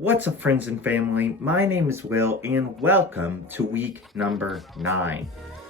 What's up, friends and family? My name is Will and welcome to week number 9.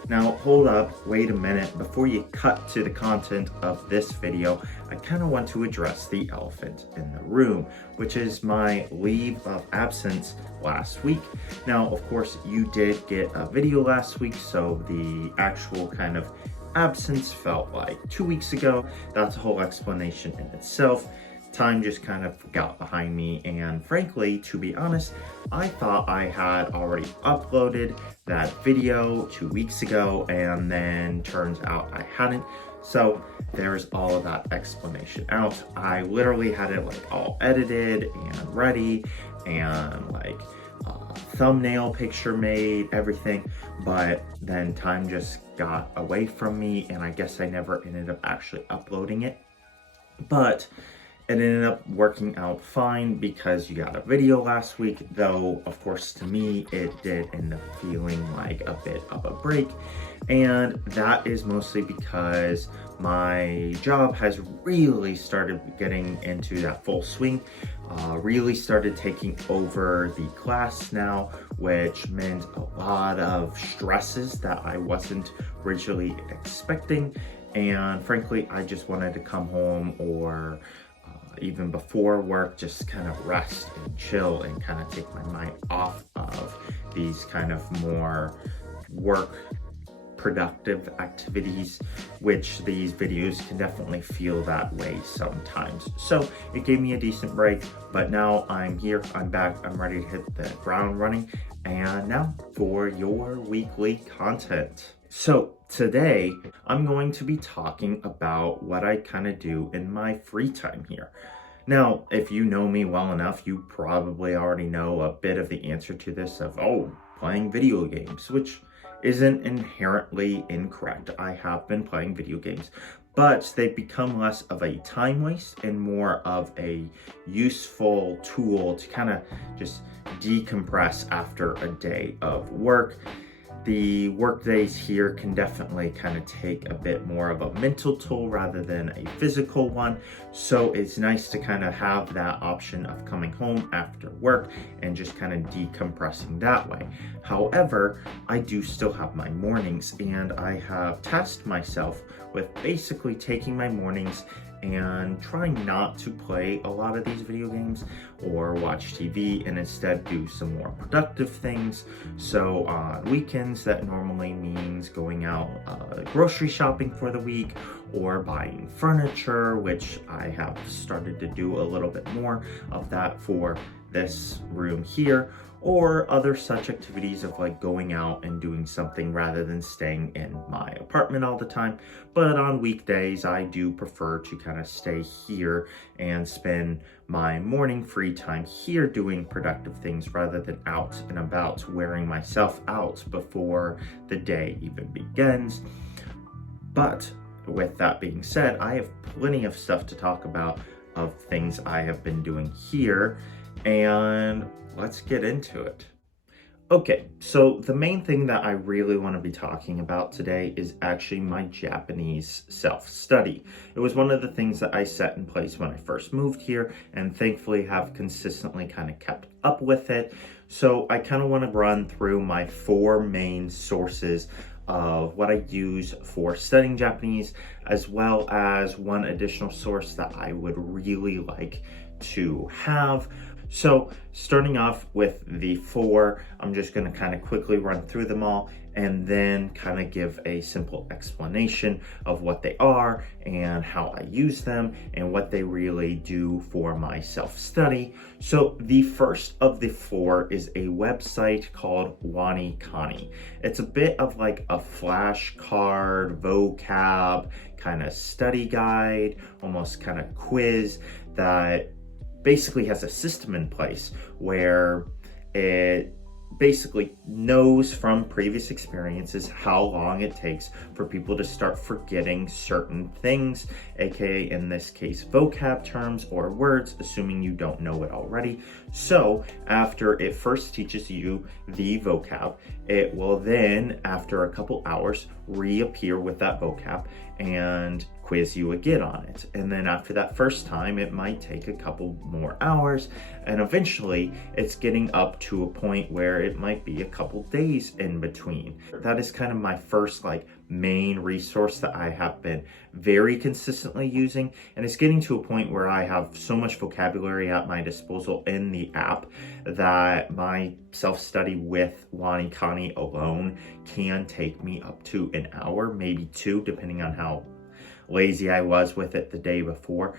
Now hold up, wait a minute, before you cut to the content of this video, I kind of want to address the elephant in the room, which is my leave of absence last week. Now, of course, you did get a video last week, so the actual kind of absence felt like 2 weeks ago. That's a whole explanation in itself. Time just kind of got behind me, and frankly, to be honest, I thought I had already uploaded that video 2 weeks ago, and then turns out I hadn't. So there's all of that explanation out. I literally had it like all edited and ready, and like thumbnail picture made, everything, but then time just got away from me, and I guess I never ended up actually uploading it. But it ended up working out fine because you got a video last week, though of course to me it did end up feeling like a bit of a break, and that is mostly because my job has really started getting into that full swing. Really started taking over the class now, which meant a lot of stresses that I wasn't originally expecting, and frankly I just wanted to come home, or even before work, just kind of rest and chill and kind of take my mind off of these kind of more work productive activities, which these videos can definitely feel that way sometimes. So it gave me a decent break, but now I'm here, I'm back, I'm ready to hit the ground running. And now for your weekly content. So today I'm going to be talking about what I kind of do in my free time here. Now, if you know me well enough, you probably already know a bit of the answer to this of, playing video games, which isn't inherently incorrect. I have been playing video games, but they've become less of a time waste and more of a useful tool to kind of just decompress after a day of work. The work days here can definitely kind of take a bit more of a mental toll rather than a physical one. So it's nice to kind of have that option of coming home after work and just kind of decompressing that way. However, I do still have my mornings, and I have tasked myself with basically taking my mornings and trying not to play a lot of these video games or watch TV, and instead do some more productive things. So on weekends, that normally means going out grocery shopping for the week, or buying furniture, which I have started to do a little bit more of that for this room here, or other such activities of like going out and doing something rather than staying in my apartment all the time. But on weekdays, I do prefer to kind of stay here and spend my morning free time here doing productive things rather than out and about wearing myself out before the day even begins. But with that being said, I have plenty of stuff to talk about of things I have been doing here, and let's get into it. Okay, so the main thing that I really want to be talking about today is actually my Japanese self-study. It was one of the things that I set in place when I first moved here, and thankfully have consistently kind of kept up with it. So I kind of want to run through my 4 main sources of what I use for studying Japanese, as well as one additional source that I would really like to have. So starting off with the 4, I'm just going to kind of quickly run through them all and then kind of give a simple explanation of what they are and how I use them and what they really do for my self-study. So the first of the 4 is a website called WaniKani. It's a bit of like a flashcard, vocab, kind of study guide, almost kind of quiz that basically has a system in place where it basically knows from previous experiences how long it takes for people to start forgetting certain things, aka in this case vocab terms or words, assuming you don't know it already. So after it first teaches you the vocab, it will then after a couple hours reappear with that vocab and quiz you again on it. And then after that first time, it might take a couple more hours. And eventually it's getting up to a point where it might be a couple days in between. That is kind of my first main resource that I have been very consistently using. And it's getting to a point where I have so much vocabulary at my disposal in the app that my self-study with Wani Kani alone can take me up to an hour, maybe two, depending on how lazy I was with it the day before.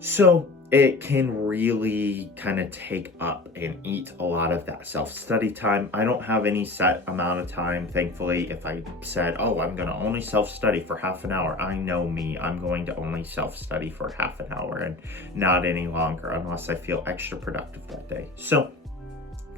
So it can really kind of take up and eat a lot of that self-study time. I don't have any set amount of time, thankfully. If I said, oh, I'm going to only self-study for half an hour, I know me, I'm going to only self-study for half an hour and not any longer unless I feel extra productive that day. So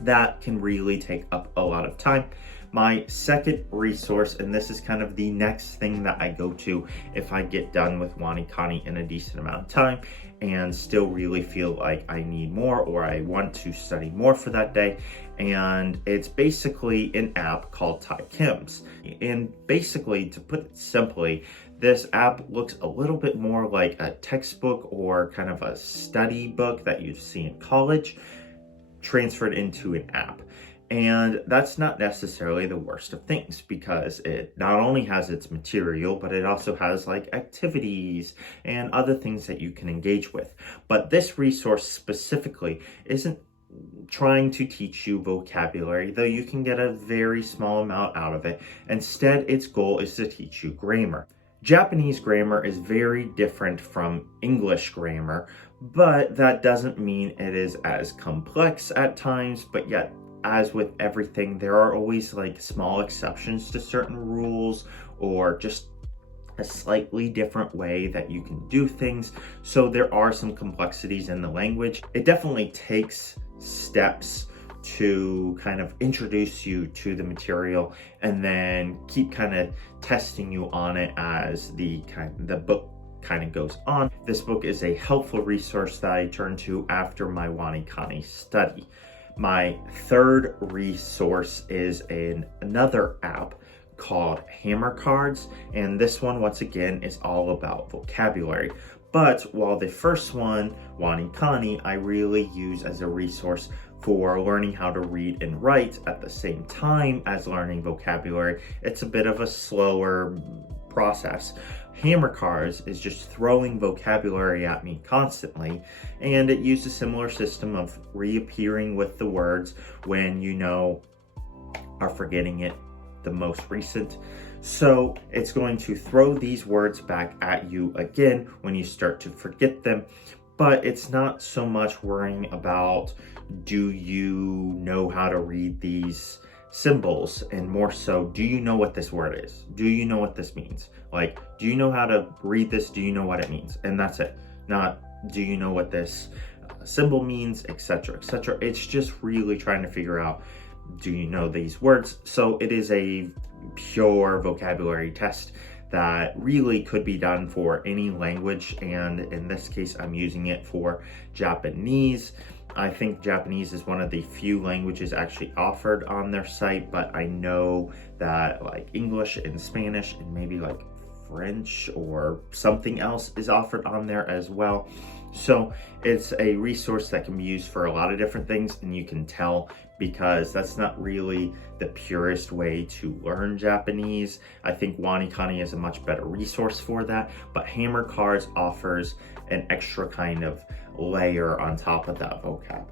that can really take up a lot of time. My second resource, and this is kind of the next thing that I go to if I get done with Wani Kani in a decent amount of time and still really feel like I need more or I want to study more for that day. And it's basically an app called Thai Kims. And basically, to put it simply, this app looks a little bit more like a textbook or kind of a study book that you'd see in college transferred into an app. And that's not necessarily the worst of things because it not only has its material, but it also has activities and other things that you can engage with. But this resource specifically isn't trying to teach you vocabulary, though you can get a very small amount out of it. Instead, its goal is to teach you grammar. Japanese grammar is very different from English grammar, but that doesn't mean it is as complex at times, but yet as with everything, there are always small exceptions to certain rules or just a slightly different way that you can do things. So there are some complexities in the language. It definitely takes steps to kind of introduce you to the material and then keep kind of testing you on it as the book kind of goes on. This book is a helpful resource that I turn to after my Wani Kani study. My third resource is another app called HammerCards, and this one once again is all about vocabulary. But while the first one, Wani Kani, I really use as a resource for learning how to read and write at the same time as learning vocabulary, it's a bit of a slower process. HammerCards is just throwing vocabulary at me constantly, and it uses a similar system of reappearing with the words when you are forgetting it the most recent. So it's going to throw these words back at you again when you start to forget them, but it's not so much worrying about do you know how to read these symbols, and more so, do you know what this word is? Do you know what this means? Do you know how to read this? Do you know what it means? And that's it. Not, do you know what this symbol means, etc., etc. It's just really trying to figure out, do you know these words? So it is a pure vocabulary test that really could be done for any language, and in this case, I'm using it for Japanese. I think Japanese is one of the few languages actually offered on their site, but I know that English and Spanish and maybe French or something else is offered on there as well. So it's a resource that can be used for a lot of different things, and you can tell because that's not really the purest way to learn Japanese. I think Wani Kani is a much better resource for that, but HammerCards offers an extra kind of layer on top of that vocab.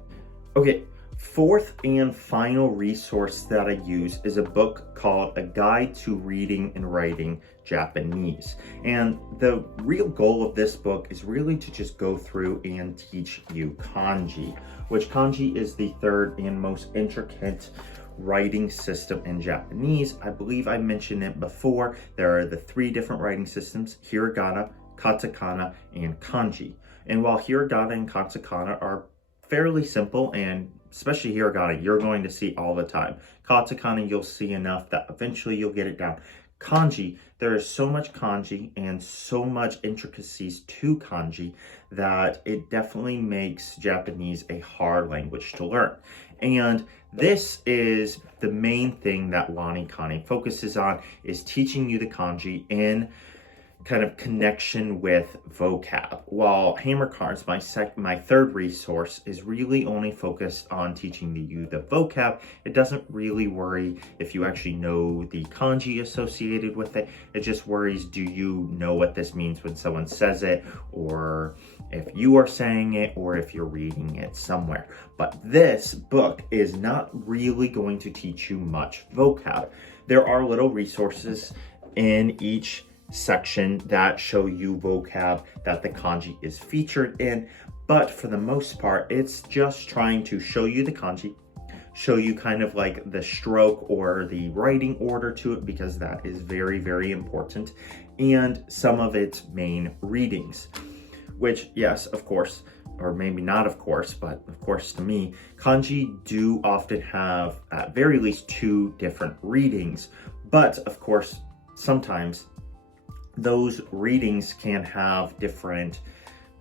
Okay, fourth and final resource that I use is a book called A Guide to Reading and Writing Japanese. And the real goal of this book is really to just go through and teach you kanji, which kanji is the third and most intricate writing system in Japanese. I believe I mentioned it before. There are the three different writing systems: hiragana, katakana, and kanji. And while hiragana and katakana are fairly simple, and especially hiragana, you're going to see all the time. Katakana, you'll see enough that eventually you'll get it down. Kanji, there is so much kanji and so much intricacies to kanji that it definitely makes Japanese a hard language to learn. And this is the main thing that Wani Kani focuses on, is teaching you the kanji in kind of connection with vocab. While HammerCards, my third resource, is really only focused on teaching you the vocab. It doesn't really worry if you actually know the kanji associated with it. It just worries, do you know what this means when someone says it, or if you are saying it, or if you're reading it somewhere. But this book is not really going to teach you much vocab. There are little resources in each section that show you vocab that the kanji is featured in, but for the most part, it's just trying to show you the kanji, show you kind of like the stroke or the writing order to it, because that is very, very important, and some of its main readings, which, yes, of course, or maybe not of course, but of course to me, kanji do often have at very least 2 different readings, but of course, sometimes those readings can have different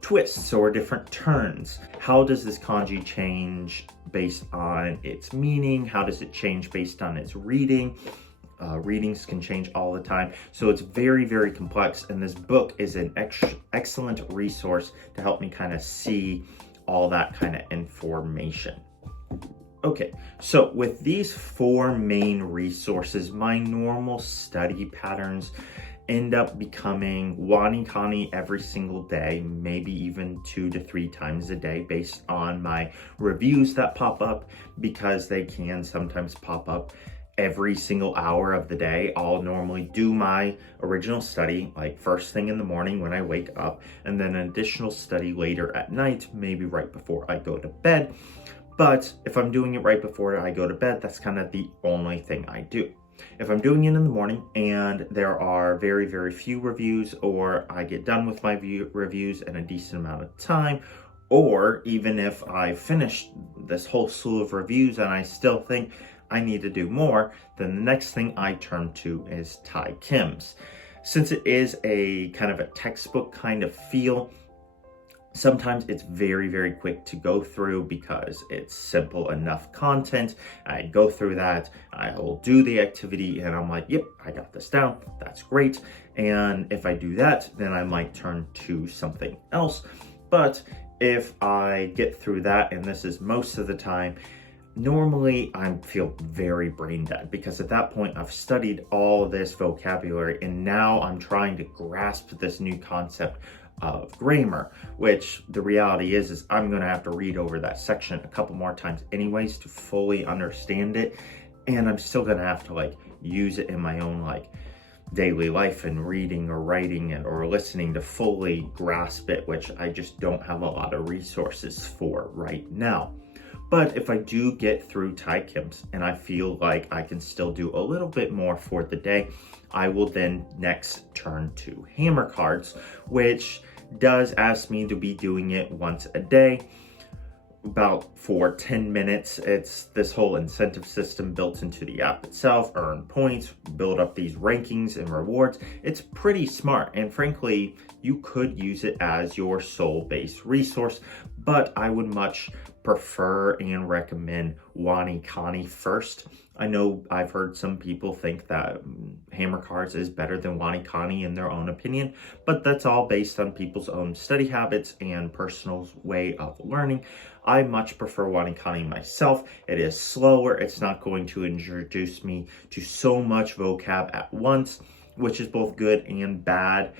twists or different turns. How does this kanji change based on its meaning? How does it change based on its reading? Readings can change all the time. So it's very, very complex. And this book is an excellent resource to help me kind of see all that kind of information. Okay, so with these 4 main resources, my normal study patterns end up becoming wani-kani every single day, maybe even 2 to 3 times a day based on my reviews that pop up, because they can sometimes pop up every single hour of the day. I'll normally do my original study like first thing in the morning when I wake up, and then an additional study later at night, maybe right before I go to bed. But if I'm doing it right before I go to bed, that's kind of the only thing I do. If I'm doing it in the morning and there are very, very few reviews, or I get done with my reviews in a decent amount of time, or even if I finished this whole slew of reviews and I still think I need to do more, then the next thing I turn to is Thai Kim's. Since it is a kind of a textbook kind of feel, sometimes it's very, very quick to go through because it's simple enough content. I go through that, I'll do the activity, and I'm like, yep, I got this down, that's great. And if I do that, then I might turn to something else. But if I get through that, and this is most of the time, normally I feel very brain dead, because at that point I've studied all this vocabulary and now I'm trying to grasp this new concept of grammar, which the reality is I'm going to have to read over that section a couple more times anyways to fully understand it, and I'm still going to have to like use it in my own like daily life and reading or writing it or listening to fully grasp it, which I just don't have a lot of resources for right now. But if I do get through Thai Kim's and I feel like I can still do a little bit more for the day, I will then next turn to HammerCards, which does ask me to be doing it once a day, about for 10 minutes. It's this whole incentive system built into the app itself, earn points, build up these rankings and rewards. It's pretty smart, and frankly, you could use it as your sole-based resource, but I would much prefer and recommend wani-kani first. I know I've heard some people think that HammerCards is better than wani-kani in their own opinion, but that's all based on people's own study habits and personal way of learning. I much prefer wani-kani myself. It is slower. It's not going to introduce me to so much vocab at once, which is both good and bad.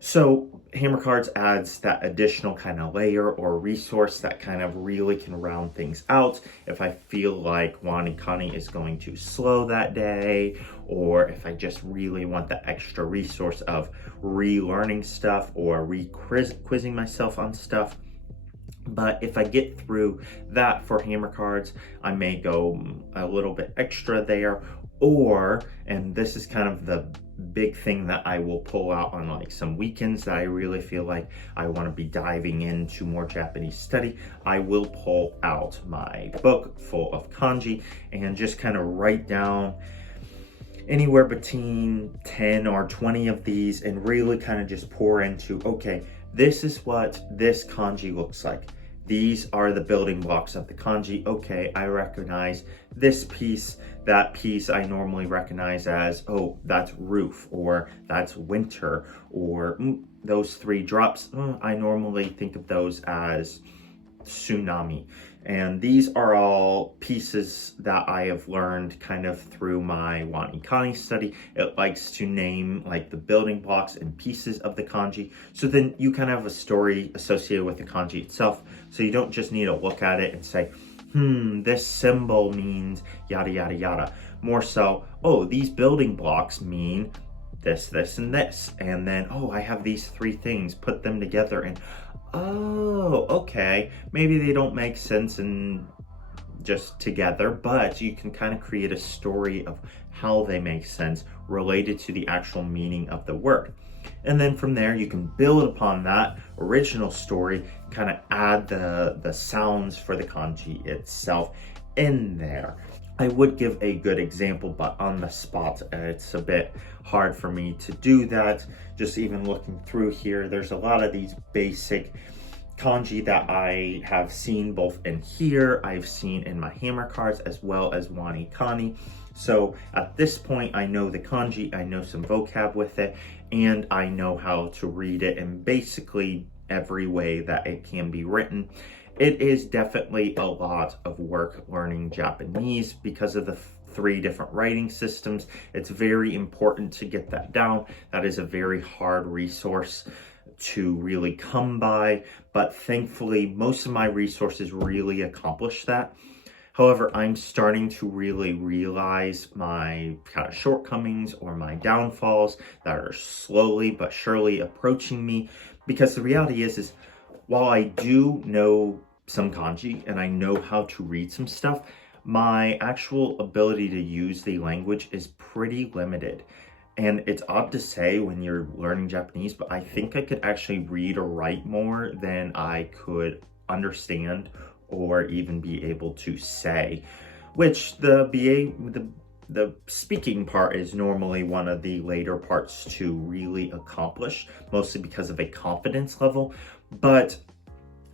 So HammerCards adds that additional kind of layer or resource that kind of really can round things out. If I feel like wani-kani is going too slow that day, or if I just really want the extra resource of relearning stuff or quizzing myself on stuff. But if I get through that for HammerCards, I may go a little bit extra there, or, and this is kind of the big thing that I will pull out on like some weekends that I really feel like I want to be diving into more Japanese study, I will pull out my book full of kanji and just kind of write down anywhere between 10 or 20 of these and really kind of just pour into, okay, this is what this kanji looks like. these are the building blocks of the kanji. Okay, I recognize this piece, that piece I normally recognize as, oh, that's roof, or that's winter, or those three drops, I normally think of those as tsunami. And these are all pieces that I have learned kind of through my Wanikani study. It likes to name like the building blocks and pieces of the kanji. So then you kind of have a story associated with the kanji itself. So you don't just need to look at it and say, this symbol means yada, yada, yada. More so, oh, these building blocks mean this, this, and this. And then, oh, I have these three things, put them together and oh, okay, maybe they don't make sense and just together, but you can kind of create a story of how they make sense related to the actual meaning of the word. And then from there, you can build upon that original story, kind of add the sounds for the kanji itself in there. I would give a good example, but on the spot, it's a bit hard for me to do that. Just even looking through here, there's a lot of these basic kanji that I have seen both in here, I've seen in my HammerCards, as well as Wanikani. So at this point, I know the kanji, I know some vocab with it, and I know how to read it in basically every way that it can be written. It is definitely a lot of work learning Japanese because of the three different writing systems. It's very important to get that down. That is a very hard resource to really come by, but thankfully most of my resources really accomplish that. However, I'm starting to really realize my kind of shortcomings or my downfalls that are slowly but surely approaching me, because the reality is while I do know some kanji and I know how to read some stuff, my actual ability to use the language is pretty limited. And it's odd to say when you're learning Japanese, but I think I could actually read or write more than I could understand or even be able to say, which the speaking part is normally one of the later parts to really accomplish, mostly because of a confidence level. But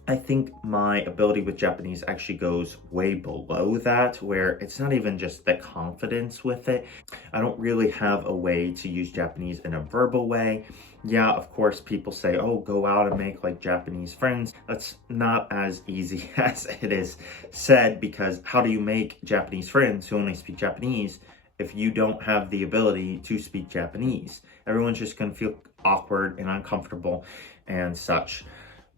I think my ability with Japanese actually goes way below that, where it's not even just the confidence with it. I don't really have a way to use Japanese in a verbal way. Yeah, of course, people say, oh, go out and make like Japanese friends. That's not as easy as it is said, because how do you make Japanese friends who only speak Japanese if you don't have the ability to speak Japanese? Everyone's just gonna feel awkward and uncomfortable and such.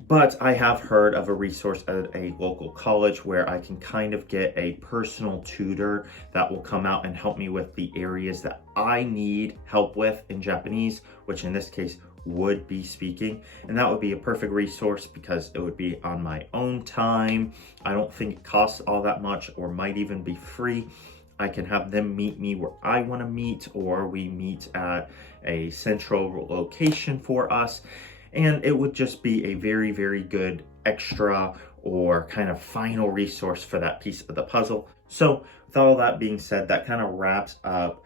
But I have heard of a resource at a local college where I can kind of get a personal tutor that will come out and help me with the areas that I need help with in Japanese, which in this case would be speaking. And that would be a perfect resource because it would be on my own time. I don't think it costs all that much, or might even be free. I can have them meet me where I want to meet, or we meet at a central location for us. And it would just be a very, very good extra or kind of final resource for that piece of the puzzle. So with all that being said, that kind of wraps up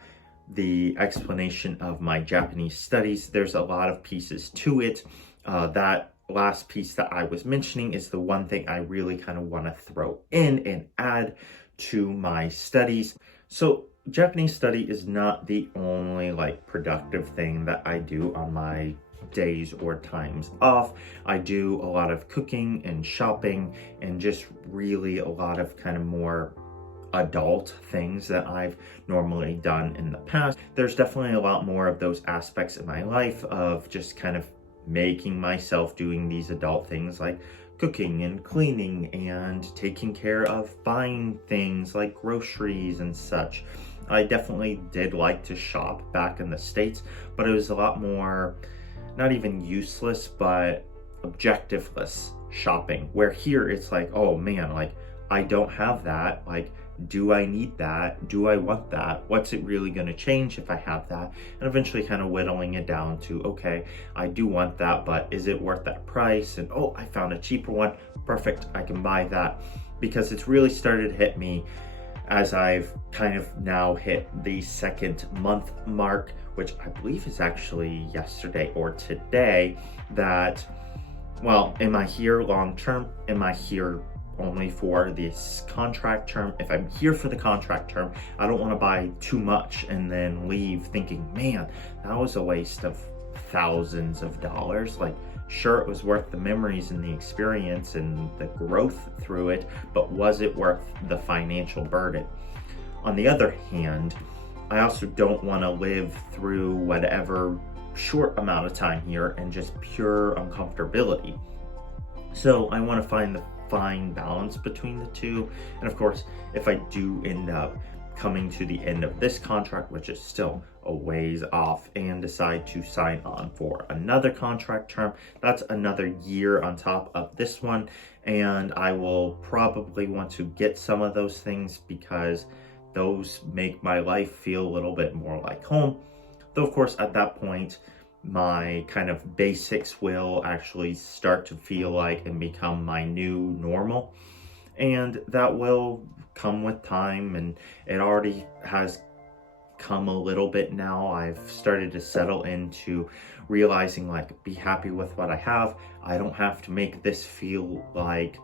the explanation of my Japanese studies. There's a lot of pieces to it. That last piece that I was mentioning is the one thing I really kind of want to throw in and add to my studies. So Japanese study is not the only like productive thing that I do on my days or times off. I do a lot of cooking and shopping and just really a lot of kind of more adult things that I've normally done in the past. There's definitely a lot more of those aspects in my life of just kind of making myself doing these adult things like cooking and cleaning and taking care of buying things like groceries and such. I definitely did like to shop back in the States, but it was a lot more not even useless, but objectiveless shopping, where here it's like, oh man, like I don't have that. Like, do I need that? Do I want that? What's it really going to change if I have that? And eventually kind of whittling it down to, okay, I do want that, but is it worth that price? And oh, I found a cheaper one. Perfect, I can buy that. Because it's really started to hit me as I've kind of now hit the 2nd month mark, which I believe is actually yesterday or today, that well, am I here long term? Am I here only for this contract term? If I'm here for the contract term, I don't want to buy too much and then leave thinking, man, that was a waste of thousands of dollars. Like, sure, it was worth the memories and the experience and the growth through it, but was it worth the financial burden? On the other hand, I also don't want to live through whatever short amount of time here and just pure uncomfortability. So I want to find the fine balance between the two. And of course, if I do end up coming to the end of this contract, which is still a ways off, and decide to sign on for another contract term, that's another year on top of this one. And I will probably want to get some of those things because those make my life feel a little bit more like home. Though, of course, at that point, my kind of basics will actually start to feel like and become my new normal. And that will come with time, and it already has come a little bit now. I've started to settle into realizing, like, be happy with what I have. I don't have to make this feel like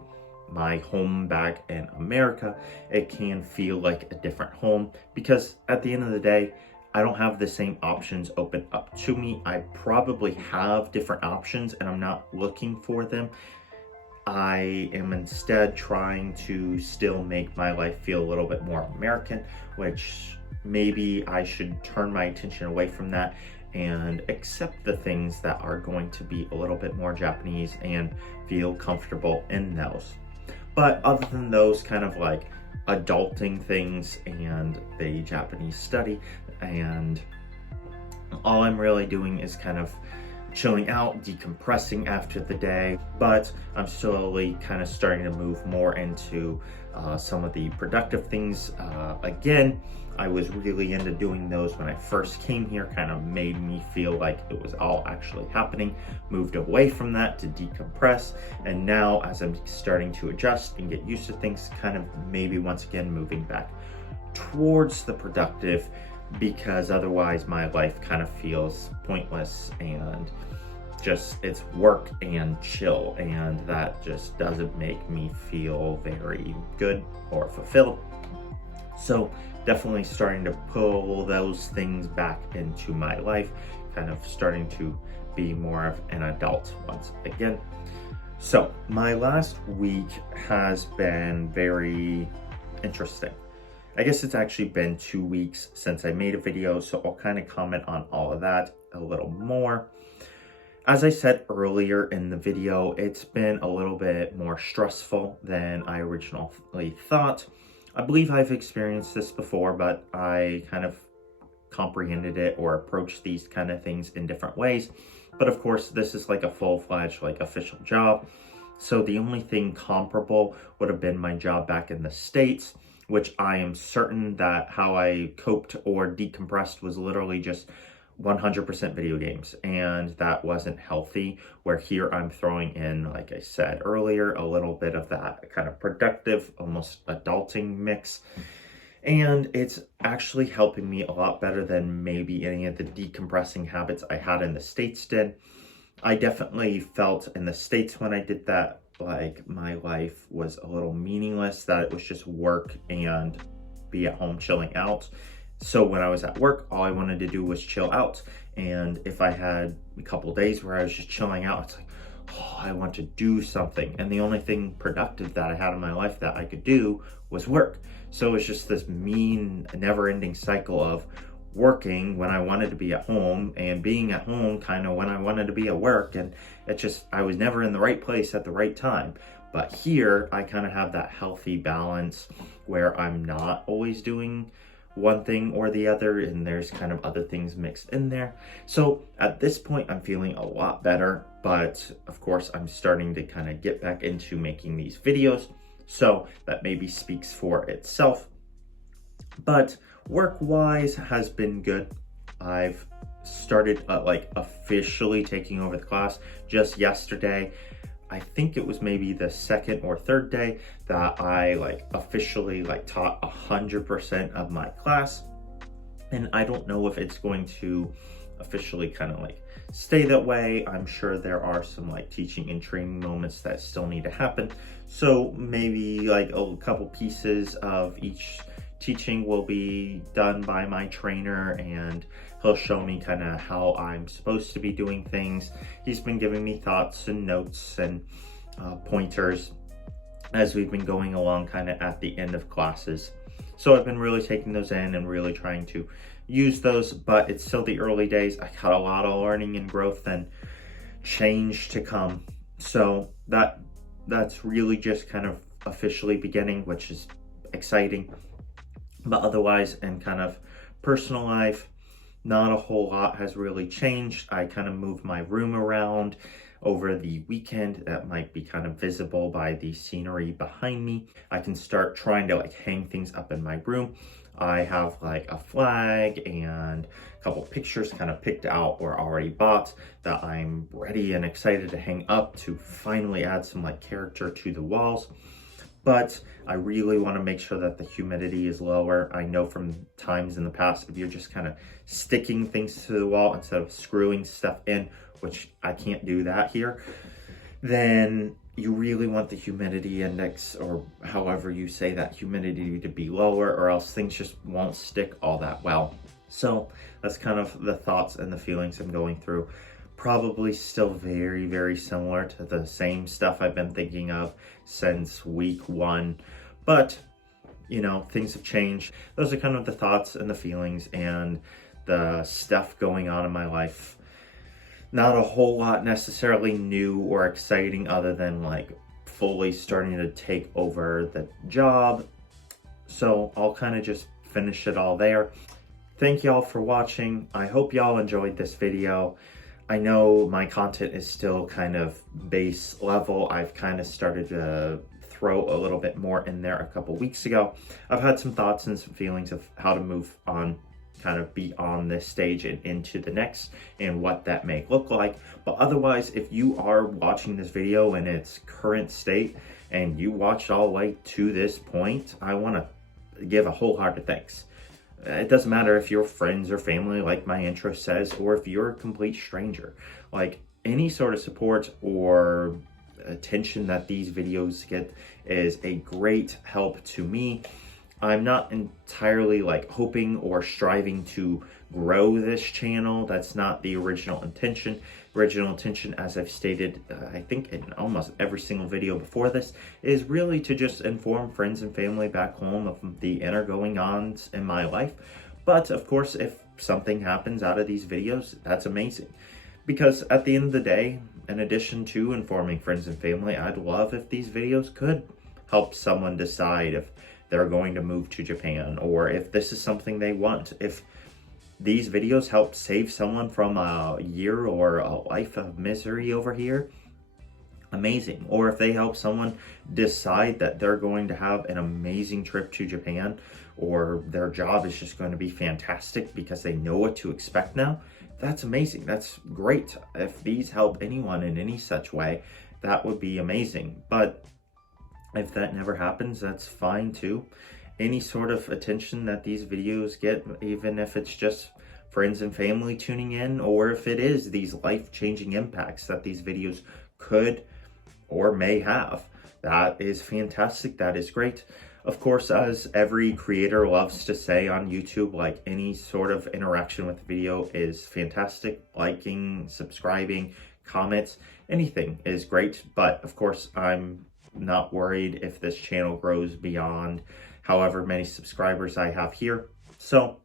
my home back in America. It can feel like a different home because at the end of the day, I don't have the same options open up to me. I probably have different options and I'm not looking for them. I am instead trying to still make my life feel a little bit more American, which maybe I should turn my attention away from that and accept the things that are going to be a little bit more Japanese and feel comfortable in those. But other than those kind of like adulting things and the Japanese study, and all I'm really doing is kind of chilling out, decompressing after the day. But I'm slowly kind of starting to move more into some of the productive things. Again, I was really into doing those when I first came here, kind of made me feel like it was all actually happening. Moved away from that to decompress, and now as I'm starting to adjust and get used to things, kind of maybe once again moving back towards the productive, because otherwise my life kind of feels pointless and just it's work and chill, and that just doesn't make me feel very good or fulfilled. So definitely starting to pull those things back into my life, kind of starting to be more of an adult once again. So my last week has been very interesting. I guess it's actually been 2 weeks since I made a video, so I'll kind of comment on all of that a little more. As I said earlier in the video, it's been a little bit more stressful than I originally thought. I believe I've experienced this before, but I kind of comprehended it or approached these kind of things in different ways. But of course, this is like a full-fledged, like official job. So the only thing comparable would have been my job back in the States, which I am certain that how I coped or decompressed was literally just 100% video games, and that wasn't healthy. Where here I'm throwing in, like I said earlier, a little bit of that kind of productive, almost adulting mix, and it's actually helping me a lot better than maybe any of the decompressing habits I had in the States did. I definitely felt in the States when I did that, like my life was a little meaningless, that it was just work and be at home chilling out. So when I was at work, all I wanted to do was chill out. And if I had a couple days where I was just chilling out, it's like, oh, I want to do something. And the only thing productive that I had in my life that I could do was work. So it was just this mean, never-ending cycle of working when I wanted to be at home and being at home kind of when I wanted to be at work. And it just, I was never in the right place at the right time. But here, I kind of have that healthy balance where I'm not always doing one thing or the other, and there's kind of other things mixed in there. So at this point, I'm feeling a lot better, but of course, I'm starting to kind of get back into making these videos. So that maybe speaks for itself. But work-wise has been good. I've started like officially taking over the class just yesterday. I think it was maybe the second or third day that I like officially like taught 100% of my class. And I don't know if it's going to officially kind of like stay that way. I'm sure there are some like teaching and training moments that still need to happen. So maybe like a couple pieces of each teaching will be done by my trainer, and he'll show me kind of how I'm supposed to be doing things. He's been giving me thoughts and notes and pointers as we've been going along kind of at the end of classes. So I've been really taking those in and really trying to use those, but it's still the early days. I got a lot of learning and growth and change to come. So that's really just kind of officially beginning, which is exciting. But otherwise, in kind of personal life, not a whole lot has really changed. I kind of moved my room around over the weekend. That might be kind of visible by the scenery behind me. I can start trying to like hang things up in my room. I have like a flag and a couple pictures kind of picked out or already bought that I'm ready and excited to hang up to finally add some like character to the walls. But I really want to make sure that the humidity is lower. I know from times in the past, if you're just kind of sticking things to the wall instead of screwing stuff in, which I can't do that here, then you really want the humidity index, or however you say that, humidity to be lower, or else things just won't stick all that well. So that's kind of the thoughts and the feelings I'm going through. Probably still very, very similar to the same stuff I've been thinking of since week 1. But, you know, things have changed. Those are kind of the thoughts and the feelings and the stuff going on in my life. Not a whole lot necessarily new or exciting other than like fully starting to take over the job. So I'll kind of just finish it all there. Thank y'all for watching. I hope y'all enjoyed this video. I know my content is still kind of base level. I've kind of started to throw a little bit more in there a couple weeks ago. I've had some thoughts and some feelings of how to move on, kind of be on this stage and into the next, and what that may look like. But otherwise, if you are watching this video in its current state and you watched all the way to this point, I want to give a wholehearted thanks. It doesn't matter if you're friends or family, like my intro says, or if you're a complete stranger. Like, any sort of support or attention that these videos get is a great help to me. I'm not entirely like hoping or striving to grow this channel. That's not the original intention. Original intention, as I've stated, I think in almost every single video before this, is really to just inform friends and family back home of the inner going-ons in my life. But of course, if something happens out of these videos, that's amazing. Because at the end of the day, in addition to informing friends and family, I'd love if these videos could help someone decide if they're going to move to Japan, or if this is something they want. If these videos help save someone from a year or a life of misery over here, amazing. Or if they help someone decide that they're going to have an amazing trip to Japan, or their job is just going to be fantastic because they know what to expect now, that's amazing. That's great. If these help anyone in any such way, that would be amazing. But if that never happens, that's fine too. Any sort of attention that these videos get, even if it's just friends and family tuning in, or if it is these life-changing impacts that these videos could or may have, that is fantastic. That is great. Of course, as every creator loves to say on YouTube, like, any sort of interaction with the video is fantastic. Liking, subscribing, comments, anything is great. But of course, I'm not worried if this channel grows beyond however many subscribers I have here. So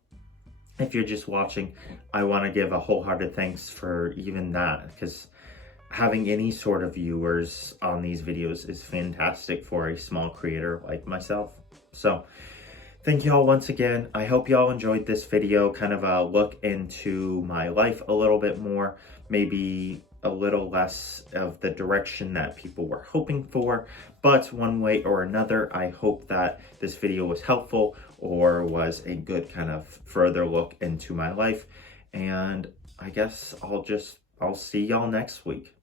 if you're just watching, I want to give a wholehearted thanks for even that, because having any sort of viewers on these videos is fantastic for a small creator like myself. So thank you all once again. I hope you all enjoyed this video, kind of a look into my life a little bit more, maybe a little less of the direction that people were hoping for, but one way or another, I hope that this video was helpful or was a good kind of further look into my life. And I guess I'll see y'all next week.